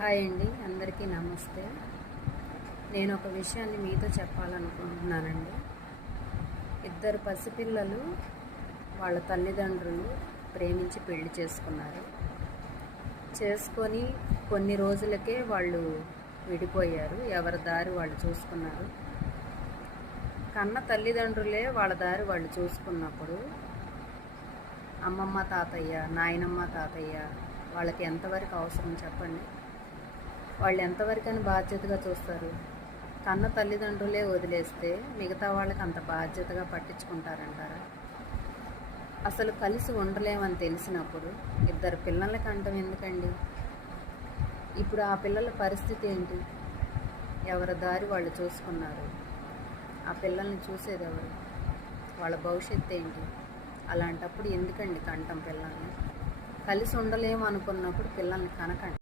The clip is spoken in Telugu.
హాయ్ అండి, అందరికీ నమస్తే. నేను ఒక విషయాన్ని మీతో చెప్పాలనుకుంటున్నానండి. ఇద్దరు పసిపిల్లలు వాళ్ళ తల్లిదండ్రులు ప్రేమించి పెళ్లి చేసుకున్నారు. చేసుకొని కొన్ని రోజులకే వాళ్ళు విడిపోయారు. ఎవరి దారి వాళ్ళు చూసుకున్నారు. కన్న తల్లిదండ్రులే వాళ్ళ దారి వాళ్ళు చూసుకున్నప్పుడు అమ్మమ్మ తాతయ్య, నాయనమ్మ తాతయ్య వాళ్ళకి ఎంతవరకు అవసరం చెప్పండి? వాళ్ళు ఎంతవరకని బాధ్యతగా చూస్తారు? కన్న తల్లిదండ్రులే వదిలేస్తే మిగతా వాళ్ళకి అంత బాధ్యతగా పట్టించుకుంటారంటారా? అసలు కలిసి ఉండలేమని తెలిసినప్పుడు ఇద్దరు పిల్లలకి అంటం ఎందుకండి? ఇప్పుడు ఆ పిల్లల పరిస్థితి ఏంటి? ఎవరి దారి వాళ్ళు చూసుకున్నారు. ఆ పిల్లల్ని చూసేది ఎవరు? వాళ్ళ భవిష్యత్తు ఏంటి? అలాంటప్పుడు ఎందుకండి కంటం పిల్లల్ని? కలిసి ఉండలేము అనుకున్నప్పుడు పిల్లల్ని కనకండి.